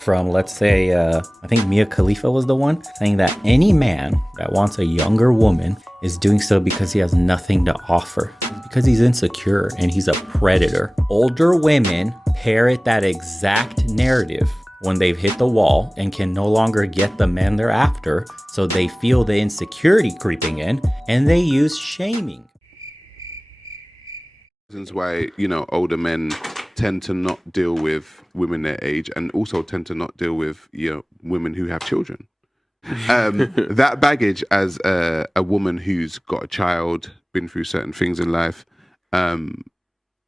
from, let's say, I think Mia Khalifa was the one, saying that any man that wants a younger woman is doing so because he has nothing to offer. It's because he's insecure and he's a predator. Older women parrot that exact narrative when they've hit the wall and can no longer get the men they're after, so they feel the insecurity creeping in and they use shaming. Reasons why, older men tend to not deal with women their age, and also tend to not deal with, women who have children. That baggage as a woman who's got a child, been through certain things in life,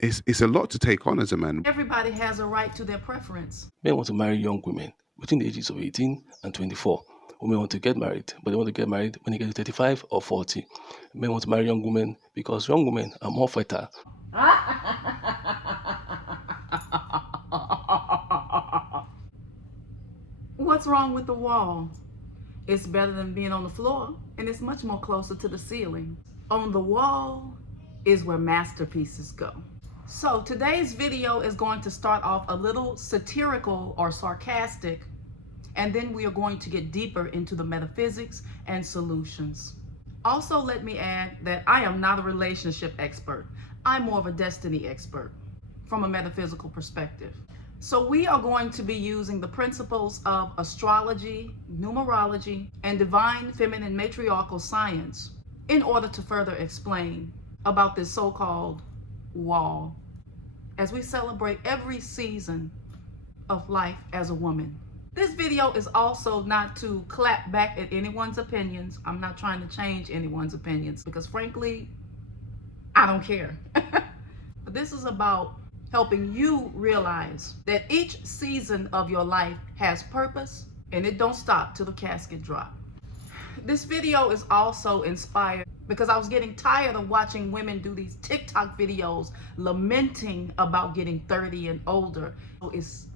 it's a lot to take on as a man. Everybody has a right to their preference. Men want to marry young women between the ages of 18 and 24. Women want to get married, but they want to get married when they get to 35 or 40. Men want to marry young women because young women are more fertile. What's wrong with the wall? It's better than being on the floor, and it's much more closer to the ceiling. On the wall is where masterpieces go. So today's video is going to start off a little satirical or sarcastic, and then we are going to get deeper into the metaphysics and solutions. Also, let me add that I am not a relationship expert. I'm more of a destiny expert from a metaphysical perspective. So we are going to be using the principles of astrology, numerology, and divine feminine matriarchal science in order to further explain about this so-called wall as we celebrate every season of life as a woman. This video is also not to clap back at anyone's opinions. I'm not trying to change anyone's opinions because frankly, I don't care. But this is about helping you realize that each season of your life has purpose and it don't stop till the casket drop. This video is also inspired because I was getting tired of watching women do these TikTok videos lamenting about getting 30 and older. It's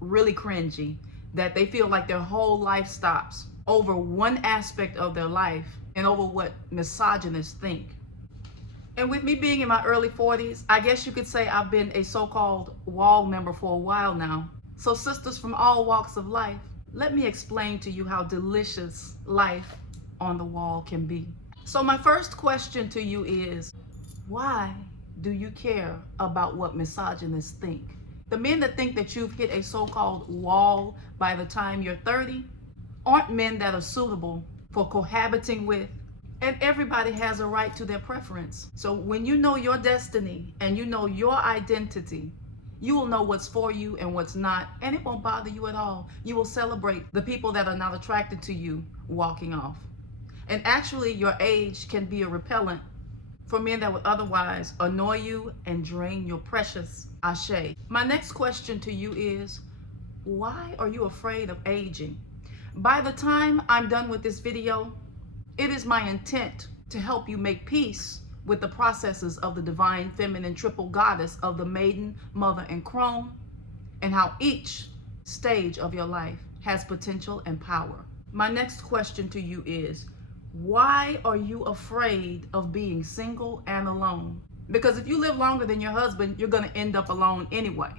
really cringy that they feel like their whole life stops over one aspect of their life and over what misogynists think. And with me being in my early 40s, I guess you could say I've been a so-called wall member for a while now. So sisters from all walks of life, let me explain to you how delicious life on the wall can be. So my first question to you is, why do you care about what misogynists think? The men that think that you've hit a so-called wall by the time you're 30 aren't men that are suitable for cohabiting with. And everybody has a right to their preference. So when you know your destiny and you know your identity, you will know what's for you and what's not, and it won't bother you at all. You will celebrate the people that are not attracted to you walking off. And actually, your age can be a repellent for men that would otherwise annoy you and drain your precious ashe. My next question to you is, why are you afraid of aging? By the time I'm done with this video, it is my intent to help you make peace with the processes of the divine feminine triple goddess of the maiden, mother, and crone, and how each stage of your life has potential and power. My next question to you is, why are you afraid of being single and alone? Because if you live longer than your husband, you're going to end up alone anyway.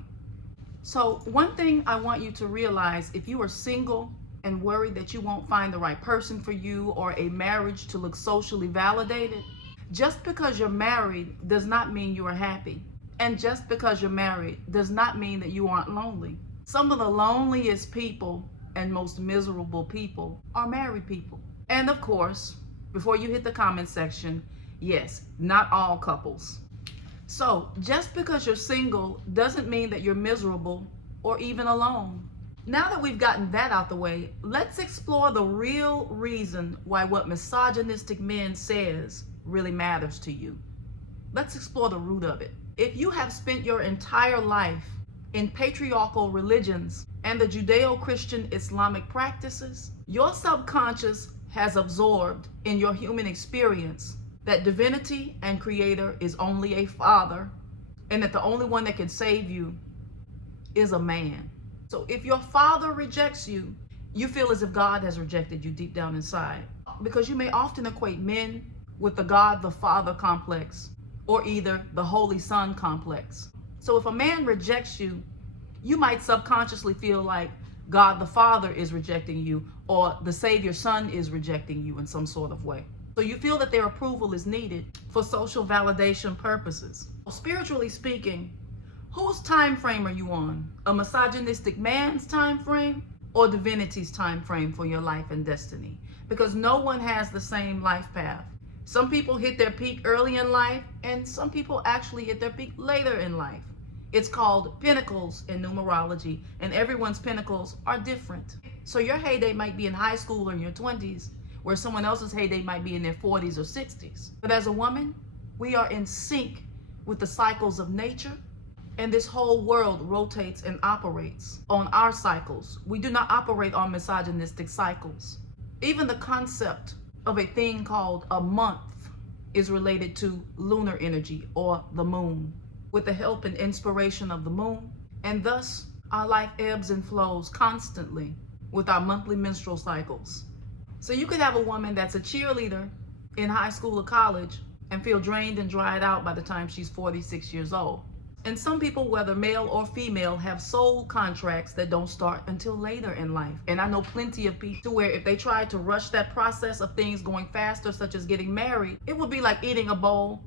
So one thing I want you to realize, if you are single and worried that you won't find the right person for you, or a marriage to look socially validated, just because you're married does not mean you are happy. And just because you're married does not mean that you aren't lonely. Some of the loneliest people and most miserable people are married people. And of course, before you hit the comment section, yes, not all couples. So just because you're single doesn't mean that you're miserable or even alone. Now that we've gotten that out the way, let's explore the real reason why what misogynistic men says really matters to you. Let's explore the root of it. If you have spent your entire life in patriarchal religions and the Judeo-Christian Islamic practices, your subconscious has absorbed in your human experience that divinity and creator is only a father, and that the only one that can save you is a man. So if your father rejects you, you feel as if God has rejected you deep down inside, because you may often equate men with the God the Father complex, or either the Holy Son complex. So if a man rejects you, you might subconsciously feel like God the Father is rejecting you, or the Savior Son is rejecting you in some sort of way. So you feel that their approval is needed for social validation purposes. Spiritually speaking, whose time frame are you on? A misogynistic man's time frame or divinity's time frame for your life and destiny? Because no one has the same life path. Some people hit their peak early in life, and some people actually hit their peak later in life. It's called pinnacles in numerology, and everyone's pinnacles are different. So your heyday might be in high school or in your 20s, where someone else's heyday might be in their 40s or 60s. But as a woman, we are in sync with the cycles of nature, and this whole world rotates and operates on our cycles. We do not operate on misogynistic cycles. Even the concept of a thing called a month is related to lunar energy or the moon, with the help and inspiration of the moon. And thus, our life ebbs and flows constantly with our monthly menstrual cycles. So you could have a woman that's a cheerleader in high school or college and feel drained and dried out by the time she's 46 years old. And some people, whether male or female, have soul contracts that don't start until later in life. And I know plenty of people where if they try to rush that process of things going faster, such as getting married, it would be like eating a bowl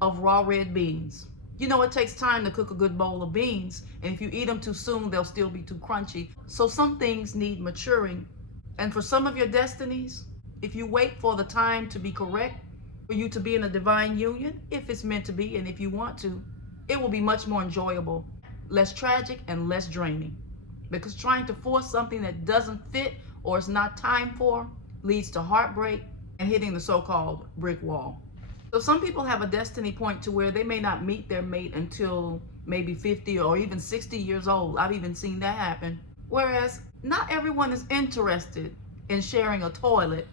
of raw red beans. You know, it takes time to cook a good bowl of beans, and if you eat them too soon, they'll still be too crunchy. So some things need maturing. And for some of your destinies, if you wait for the time to be correct, for you to be in a divine union, if it's meant to be, and if you want to, it will be much more enjoyable, less tragic, and less draining. Because trying to force something that doesn't fit or is not time for leads to heartbreak and hitting the so-called brick wall. So some people have a destiny point to where they may not meet their mate until maybe 50 or even 60 years old. I've even seen that happen. Whereas not everyone is interested in sharing a toilet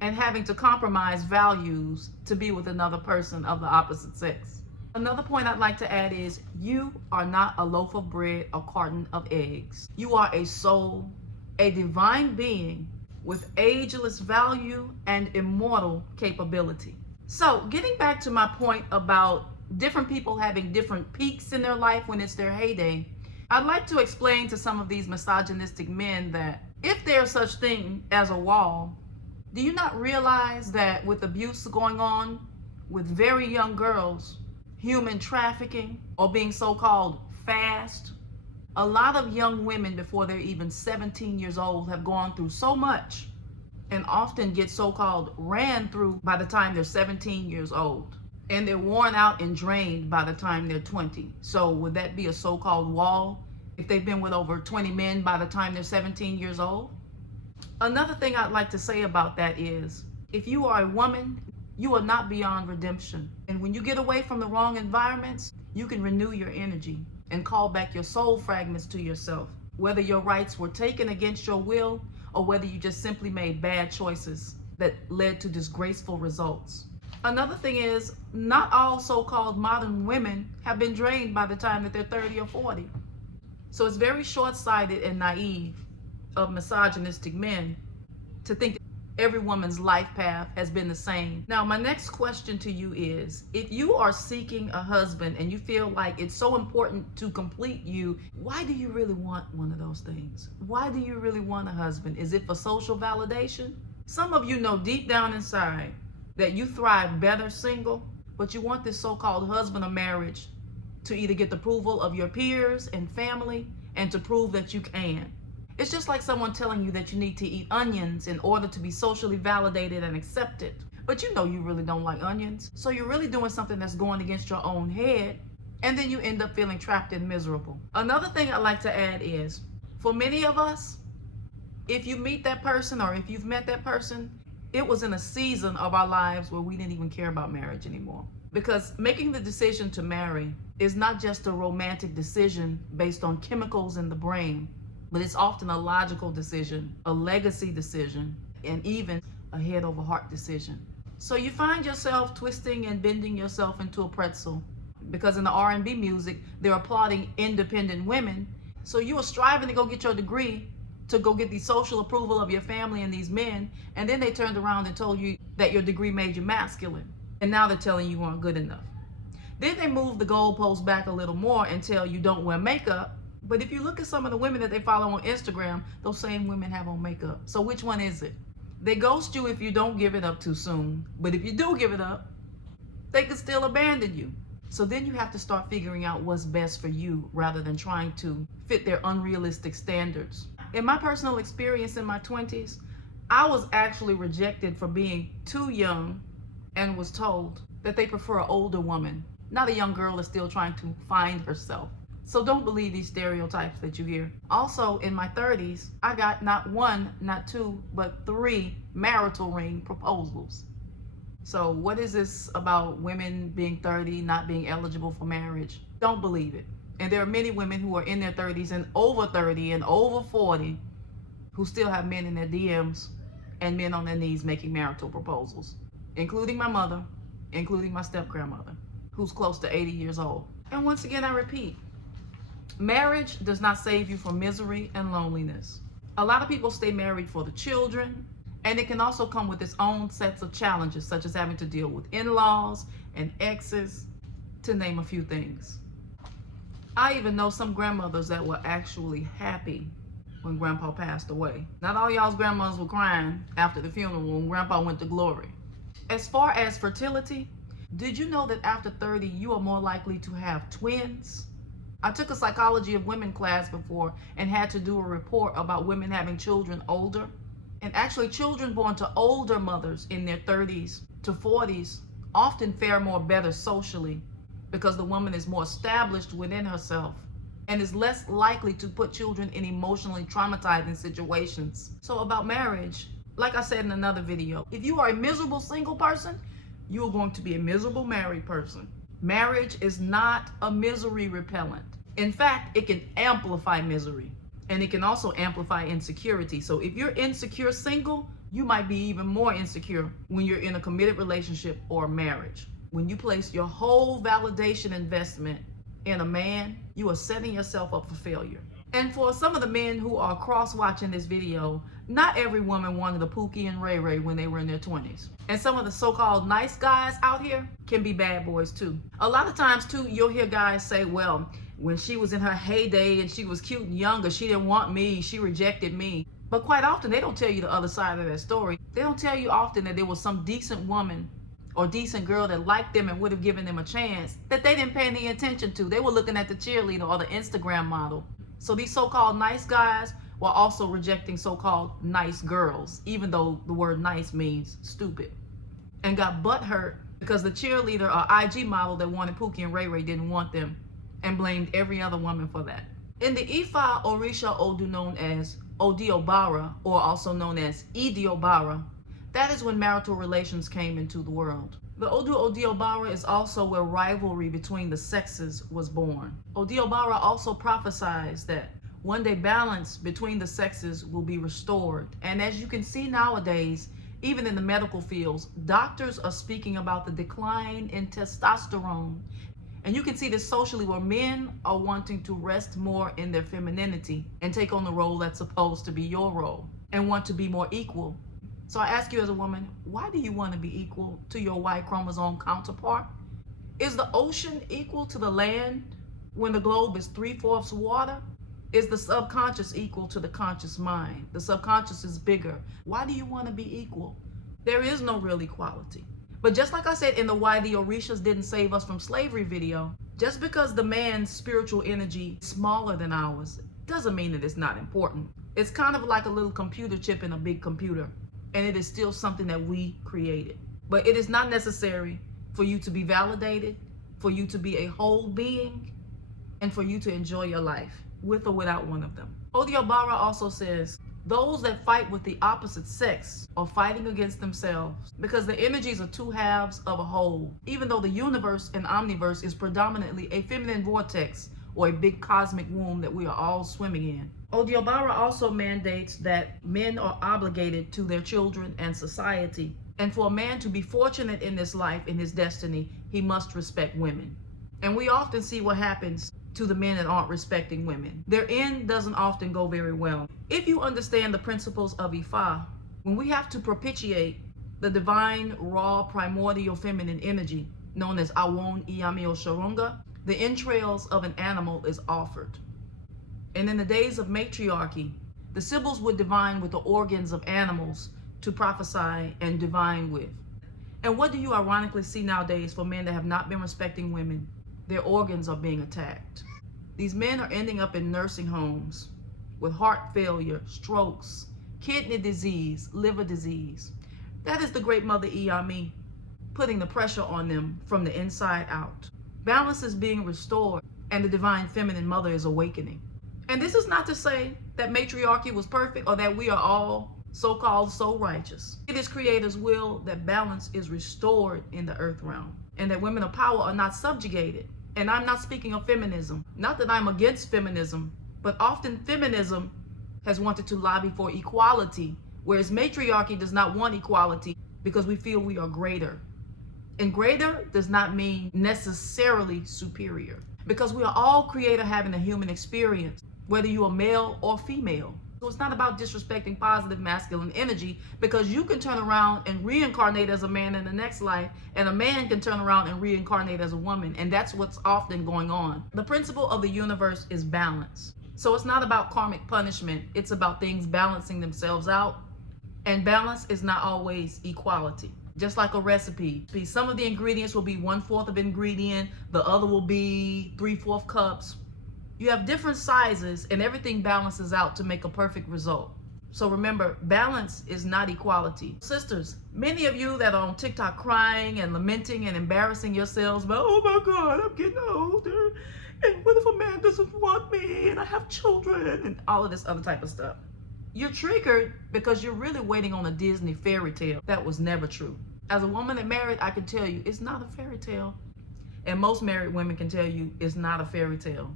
and having to compromise values to be with another person of the opposite sex. Another point I'd like to add is you are not a loaf of bread or carton of eggs. You are a soul, a divine being with ageless value and immortal capability. So getting back to my point about different people having different peaks in their life when it's their heyday, I'd like to explain to some of these misogynistic men that if there's such thing as a wall, do you not realize that with abuse going on with very young girls, human trafficking, or being so-called fast, a lot of young women before they're even 17 years old have gone through so much and often get so-called ran through by the time they're 17 years old. And they're worn out and drained by the time they're 20. So would that be a so-called wall if they've been with over 20 men by the time they're 17 years old? Another thing I'd like to say about that is, if you are a woman, you are not beyond redemption. And when you get away from the wrong environments, you can renew your energy and call back your soul fragments to yourself, whether your rights were taken against your will or whether you just simply made bad choices that led to disgraceful results. Another thing is, not all so-called modern women have been drained by the time that they're 30 or 40. So it's very short-sighted and naive of misogynistic men to think every woman's life path has been the same. Now, my next question to you is, if you are seeking a husband and you feel like it's so important to complete you, why do you really want one of those things? Why do you really want a husband? Is it for social validation? Some of you know deep down inside that you thrive better single, but you want this so-called husband or marriage to either get the approval of your peers and family and to prove that you can. It's just like someone telling you that you need to eat onions in order to be socially validated and accepted. But you know you really don't like onions. So you're really doing something that's going against your own head. And then you end up feeling trapped and miserable. Another thing I'd like to add is, for many of us, if you meet that person or if you've met that person, it was in a season of our lives where we didn't even care about marriage anymore. Because making the decision to marry is not just a romantic decision based on chemicals in the brain, but it's often a logical decision, a legacy decision, and even a head over heart decision. So you find yourself twisting and bending yourself into a pretzel because in the R&B music, they're applauding independent women. So you were striving to go get your degree to go get the social approval of your family and these men, and then they turned around and told you that your degree made you masculine, and now they're telling you aren't good enough. Then they move the goalposts back a little more and tell you don't wear makeup, But if you look at some of the women that they follow on Instagram, those same women have on makeup. So which one is it? They ghost you if you don't give it up too soon. But if you do give it up, they can still abandon you. So then you have to start figuring out what's best for you rather than trying to fit their unrealistic standards. In my personal experience in my 20s, I was actually rejected for being too young and was told that they prefer an older woman, not a young girl that's still trying to find herself. So don't believe these stereotypes that you hear. Also, in my 30s, I got not one, not two, but 3 marital ring proposals. So what is this about women being 30, not being eligible for marriage? Don't believe it. And there are many women who are in their 30s and over 30 and over 40 who still have men in their DMs and men on their knees making marital proposals, including my mother, including my step-grandmother, who's close to 80 years old. And once again, I repeat, marriage does not save you from misery and loneliness. A lot of people stay married for the children, and it can also come with its own sets of challenges, such as having to deal with in-laws and exes, to name a few things. I even know some grandmothers that were actually happy when Grandpa passed away. Not all y'all's grandmothers were crying after the funeral when Grandpa went to glory. As far as fertility, did you know that after 30, you are more likely to have twins? I took a psychology of women class before and had to do a report about women having children older. And actually, children born to older mothers in their 30s to 40s often fare more better socially because the woman is more established within herself and is less likely to put children in emotionally traumatizing situations. So about marriage, like I said in another video, if you are a miserable single person, you are going to be a miserable married person. Marriage is not a misery repellent. In fact, it can amplify misery. And it can also amplify insecurity. So if you're insecure single, you might be even more insecure when you're in a committed relationship or marriage. When you place your whole validation investment in a man, you are setting yourself up for failure. And for some of the men who are cross-watching this video, not every woman wanted a Pookie and Ray Ray when they were in their 20s. And some of the so-called nice guys out here can be bad boys too. A lot of times too, you'll hear guys say, well, when she was in her heyday and she was cute and younger, she didn't want me, she rejected me. But quite often, they don't tell you the other side of that story. They don't tell you often that there was some decent woman or decent girl that liked them and would have given them a chance that they didn't pay any attention to. They were looking at the cheerleader or the Instagram model. So these so-called nice guys were also rejecting so-called nice girls, even though the word nice means stupid, and got butthurt because the cheerleader or IG model that wanted Pookie and Ray Ray didn't want them, and blamed every other woman for that. In the Ifa Orisha Odu known as Odiobara, or also known as Idiobara, that is when marital relations came into the world. The Odu Odiobara is also where rivalry between the sexes was born. Odiobara also prophesies that one day balance between the sexes will be restored. And as you can see nowadays, even in the medical fields, doctors are speaking about the decline in testosterone. And you can see this socially where men are wanting to rest more in their femininity and take on the role that's supposed to be your role and want to be more equal. So I ask you as a woman, why do you want to be equal to your Y chromosome counterpart? Is the ocean equal to the land when the globe is 3/4 water? Is the subconscious equal to the conscious mind? The subconscious is bigger. Why do you want to be equal? There is no real equality. But just like I said in the Why the Orishas Didn't Save Us from Slavery video, just because the man's spiritual energy is smaller than ours doesn't mean that it's not important. It's kind of like a little computer chip in a big computer, and it is still something that we created. But it is not necessary for you to be validated, for you to be a whole being, and for you to enjoy your life, with or without one of them. Odiobara also says, those that fight with the opposite sex are fighting against themselves because the energies are 2 halves of a whole, even though the universe and omniverse is predominantly a feminine vortex or a big cosmic womb that we are all swimming in. Odiobara also mandates that men are obligated to their children and society. And for a man to be fortunate in this life, in his destiny, he must respect women. And we often see what happens to the men that aren't respecting women. Their end doesn't often go very well. If you understand the principles of Ifa, when we have to propitiate the divine, raw, primordial feminine energy, known as Awon Iyami Oshorunga, the entrails of an animal is offered. And in the days of matriarchy, the Sibyls would divine with the organs of animals to prophesy and divine with. And what do you ironically see nowadays for men that have not been respecting women? Their organs are being attacked. These men are ending up in nursing homes with heart failure, strokes, kidney disease, liver disease. That is the great mother Iyami putting the pressure on them from the inside out. Balance is being restored and the divine feminine mother is awakening. And this is not to say that matriarchy was perfect or that we are all so-called so righteous. It is Creator's will that balance is restored in the earth realm and that women of power are not subjugated. And I'm not speaking of feminism. Not that I'm against feminism, but often feminism has wanted to lobby for equality, whereas matriarchy does not want equality because we feel we are greater. And greater does not mean necessarily superior, because we are all created having a human experience, whether you are male or female. So it's not about disrespecting positive masculine energy, because you can turn around and reincarnate as a man in the next life, and a man can turn around and reincarnate as a woman, and that's what's often going on. The principle of the universe is balance. So it's not about karmic punishment, it's about things balancing themselves out, and balance is not always equality. Just like a recipe, some of the ingredients will be 1/4 of ingredient, the other will be 3/4 cups. You have different sizes and everything balances out to make a perfect result. So remember, balance is not equality. Sisters, many of you that are on TikTok crying and lamenting and embarrassing yourselves, but oh my God, I'm getting older, and what if a man doesn't want me, and I have children, and all of this other type of stuff. You're triggered because you're really waiting on a Disney fairy tale that was never true. As a woman that married, I can tell you it's not a fairy tale. And most married women can tell you it's not a fairy tale.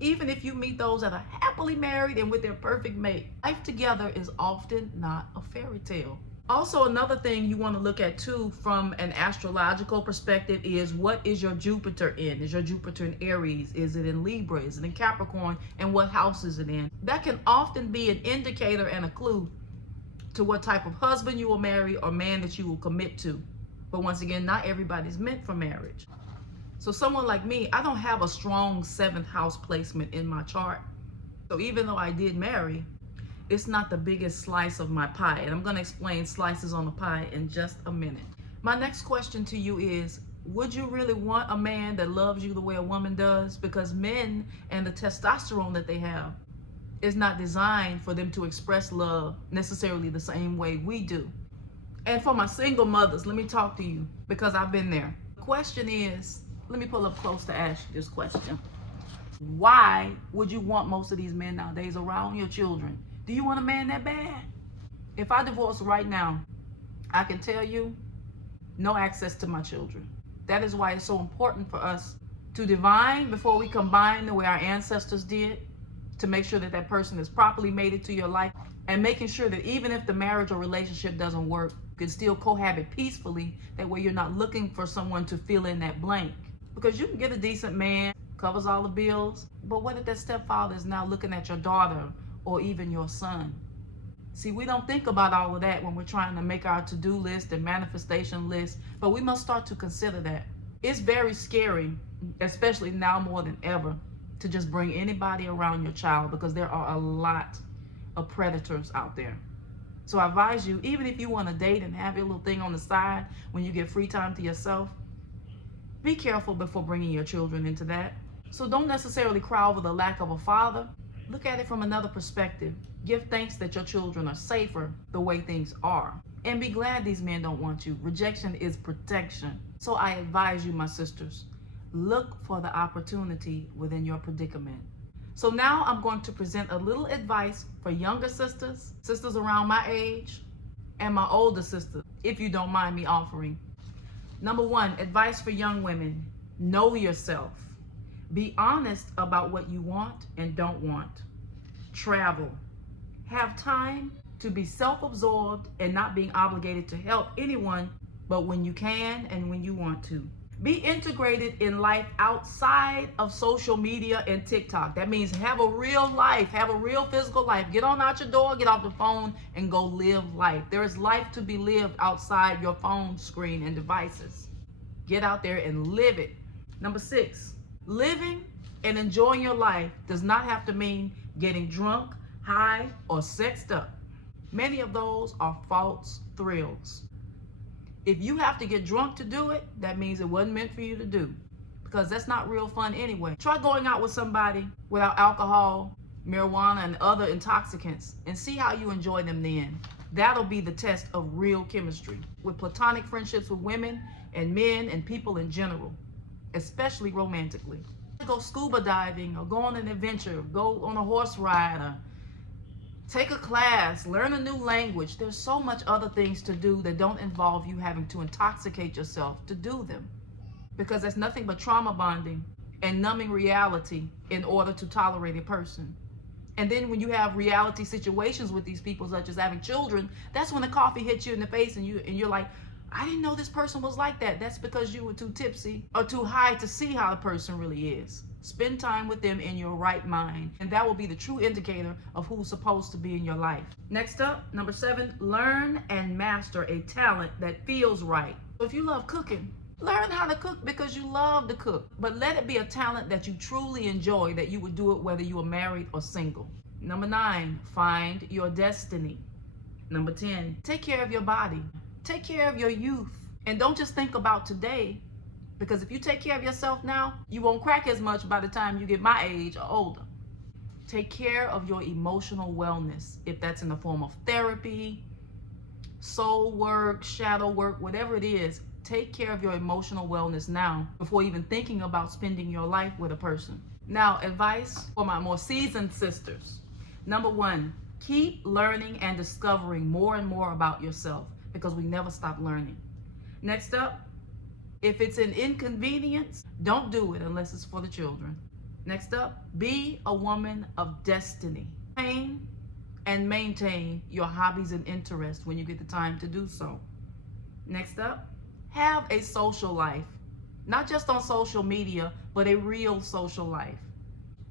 Even if you meet those that are happily married and with their perfect mate, life together is often not a fairy tale. Also, another thing you want to look at too from an astrological perspective is, what is your Jupiter in? Is your Jupiter in Aries? Is it in Libra? Is it in Capricorn? And what house is it in? That can often be an indicator and a clue to what type of husband you will marry or man that you will commit to. But once again, not everybody's meant for marriage. So someone like me, I don't have a strong 7th house placement in my chart. So even though I did marry, it's not the biggest slice of my pie. And I'm going to explain slices on the pie in just a minute. My next question to you is, would you really want a man that loves you the way a woman does? Because men and the testosterone that they have is not designed for them to express love necessarily the same way we do. And for my single mothers, let me talk to you, because I've been there. The question is, let me pull up close to ask you this question. Why would you want most of these men nowadays around your children? Do you want a man that bad? If I divorce right now, I can tell you, no access to my children. That is why it's so important for us to divine before we combine the way our ancestors did, to make sure that that person is properly mated to your life, and making sure that even if the marriage or relationship doesn't work, you can still cohabit peacefully. That way you're not looking for someone to fill in that blank. Because you can get a decent man, covers all the bills, but what if that stepfather is now looking at your daughter or even your son? See, we don't think about all of that when we're trying to make our to-do list and manifestation list, but we must start to consider that. It's very scary, especially now more than ever, to just bring anybody around your child, because there are a lot of predators out there. So I advise you, even if you want to date and have your little thing on the side when you get free time to yourself, be careful before bringing your children into that. So don't necessarily cry over the lack of a father. Look at it from another perspective. Give thanks that your children are safer the way things are. And be glad these men don't want you. Rejection is protection. So I advise you, my sisters, look for the opportunity within your predicament. So now I'm going to present a little advice for younger sisters, sisters around my age, and my older sisters, if you don't mind me offering. Number 1, advice for young women: know yourself. Be honest about what you want and don't want. Travel. Have time to be self-absorbed and not being obligated to help anyone but when you can and when you want to. Be integrated in life outside of social media and TikTok. That means have a real life, have a real physical life. Get on out your door, get off the phone, and go live life. There is life to be lived outside your phone screen and devices. Get out there and live it. Number 6, living and enjoying your life does not have to mean getting drunk, high, or sexed up. Many of those are false thrills. If you have to get drunk to do it, that means it wasn't meant for you to do, because that's not real fun anyway. Try going out with somebody without alcohol, marijuana, and other intoxicants and see how you enjoy them then. That'll be the test of real chemistry. With platonic friendships with women and men and people in general, especially romantically. Go scuba diving or go on an adventure, go on a horse ride, or take a class, learn a new language. There's so much other things to do that don't involve you having to intoxicate yourself to do them, because that's nothing but trauma bonding and numbing reality in order to tolerate a person. And then when you have reality situations with these people, such as having children, that's when the coffee hits you in the face and you're like, I didn't know this person was like that. That's because you were too tipsy or too high to see how the person really is. Spend time with them in your right mind, and that will be the true indicator of who's supposed to be in your life. Next up, number 7, learn and master a talent that feels right. So if you love cooking, learn how to cook because you love to cook, but let it be a talent that you truly enjoy, that you would do it whether you are married or single. Number 9, find your destiny. Number 10, take care of your body. Take care of your youth. And don't just think about today, because if you take care of yourself now, you won't crack as much by the time you get my age or older. Take care of your emotional wellness, if that's in the form of therapy, soul work, shadow work, whatever it is. Take care of your emotional wellness now before even thinking about spending your life with a person. Now, advice for my more seasoned sisters. Number 1, keep learning and discovering more and more about yourself, because we never stop learning. Next up, if it's an inconvenience, don't do it unless it's for the children. Next up, be a woman of destiny. Train and maintain your hobbies and interests when you get the time to do so. Next up, have a social life. Not just on social media, but a real social life.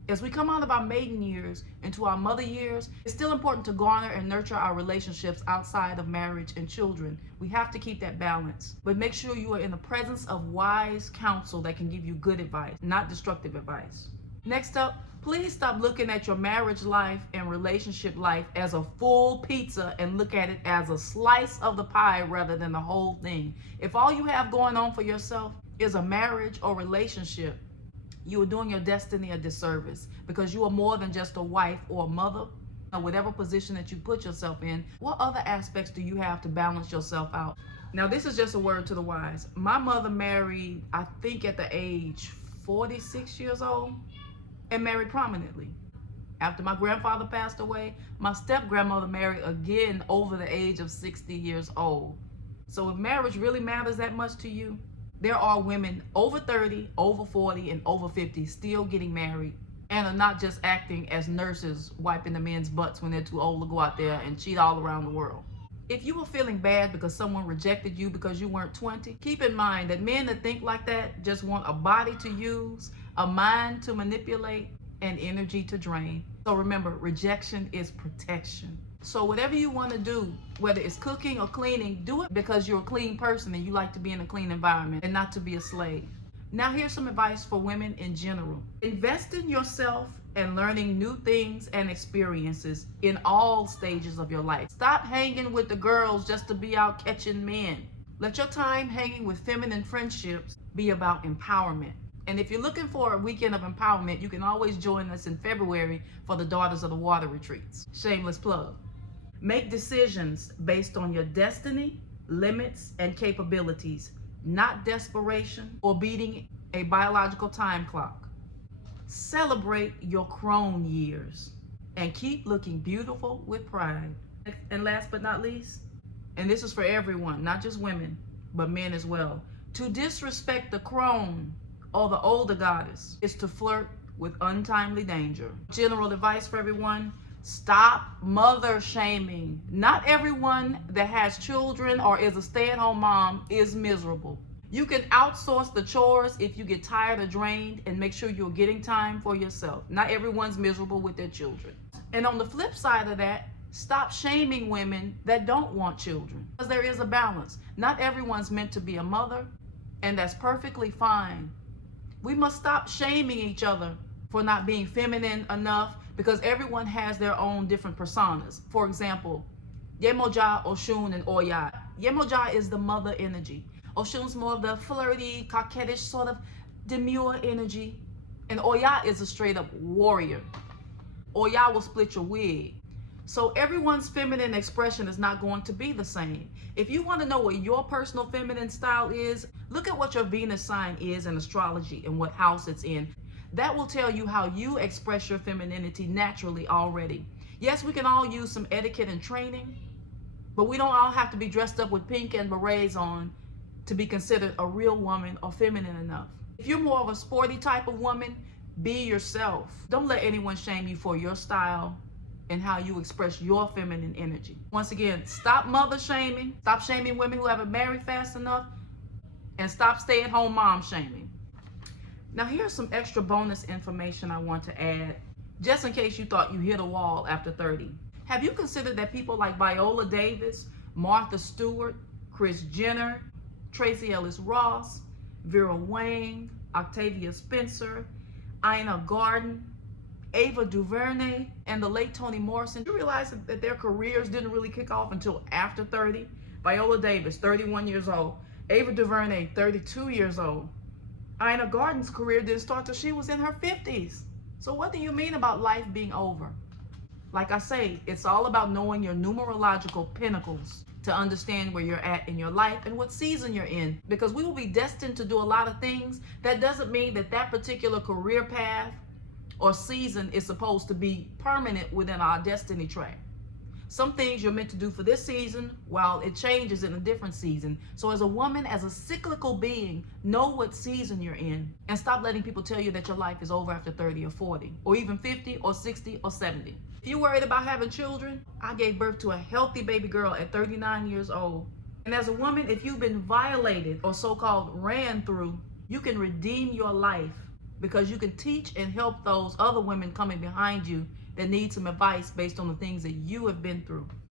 As we come out of our maiden years into our mother years, it's still important to garner and nurture our relationships outside of marriage and children. We have to keep that balance. But make sure you are in the presence of wise counsel that can give you good advice, not destructive advice. Next up, please stop looking at your marriage life and relationship life as a full pizza and look at it as a slice of the pie rather than the whole thing. If all you have going on for yourself is a marriage or relationship, you are doing your destiny a disservice, because you are more than just a wife or a mother or whatever position that you put yourself in. What other aspects do you have to balance yourself out? Now, this is just a word to the wise. My mother married, I think, at the age 46 years old, and married prominently. After my grandfather passed away, my step-grandmother married again over the age of 60 years old. So if marriage really matters that much to you, there are women over 30, over 40, and over 50 still getting married and are not just acting as nurses wiping the men's butts when they're too old to go out there and cheat all around the world. If you were feeling bad because someone rejected you because you weren't 20, keep in mind that men that think like that just want a body to use, a mind to manipulate, and energy to drain. So remember, rejection is protection. So whatever you want to do, whether it's cooking or cleaning, do it because you're a clean person and you like to be in a clean environment and not to be a slave. Now here's some advice for women in general. Invest in yourself and learning new things and experiences in all stages of your life. Stop hanging with the girls just to be out catching men. Let your time hanging with feminine friendships be about empowerment. And if you're looking for a weekend of empowerment, you can always join us in February for the Daughters of the Water retreats. Shameless plug. Make decisions based on your destiny, limits, and capabilities, not desperation or beating a biological time clock. Celebrate your crone years and keep looking beautiful with pride. And last but not least, and this is for everyone, not just women, but men as well, to disrespect the crone or the older goddess is to flirt with untimely danger. General advice for everyone: stop mother shaming. Not everyone that has children or is a stay-at-home mom is miserable. You can outsource the chores if you get tired or drained, and make sure you're getting time for yourself. Not everyone's miserable with their children. And on the flip side of that, stop shaming women that don't want children, because there is a balance. Not everyone's meant to be a mother, and that's perfectly fine. We must stop shaming each other for not being feminine enough, because everyone has their own different personas. For example, Yemoja, Oshun, and Oya. Yemoja is the mother energy. Oshun's more of the flirty, coquettish, sort of demure energy. And Oya is a straight up warrior. Oya will split your wig. So everyone's feminine expression is not going to be the same. If you want to know what your personal feminine style is, look at what your Venus sign is in astrology and what house it's in. That will tell you how you express your femininity naturally already. Yes, we can all use some etiquette and training, but we don't all have to be dressed up with pink and berets on to be considered a real woman or feminine enough. If you're more of a sporty type of woman, be yourself. Don't let anyone shame you for your style and how you express your feminine energy. Once again, stop mother shaming, stop shaming women who haven't married fast enough, and stop stay-at-home mom shaming. Now here's some extra bonus information I want to add, just in case you thought you hit a wall after 30. Have you considered that people like Viola Davis, Martha Stewart, Kris Jenner, Tracy Ellis Ross, Vera Wang, Octavia Spencer, Ina Garten, Ava DuVernay, and the late Toni Morrison, you realize that their careers didn't really kick off until after 30? Viola Davis, 31 years old. Ava DuVernay, 32 years old. Ina Garten's career didn't start till she was in her 50s. So what do you mean about life being over? Like I say, it's all about knowing your numerological pinnacles to understand where you're at in your life and what season you're in. Because we will be destined to do a lot of things. That doesn't mean that that particular career path or season is supposed to be permanent within our destiny track. Some things you're meant to do for this season while it changes in a different season. So as a woman, as a cyclical being, know what season you're in and stop letting people tell you that your life is over after 30 or 40 or even 50 or 60 or 70. If you're worried about having children, I gave birth to a healthy baby girl at 39 years old. And as a woman, if you've been violated or so-called ran through, you can redeem your life because you can teach and help those other women coming behind you that need some advice based on the things that you have been through.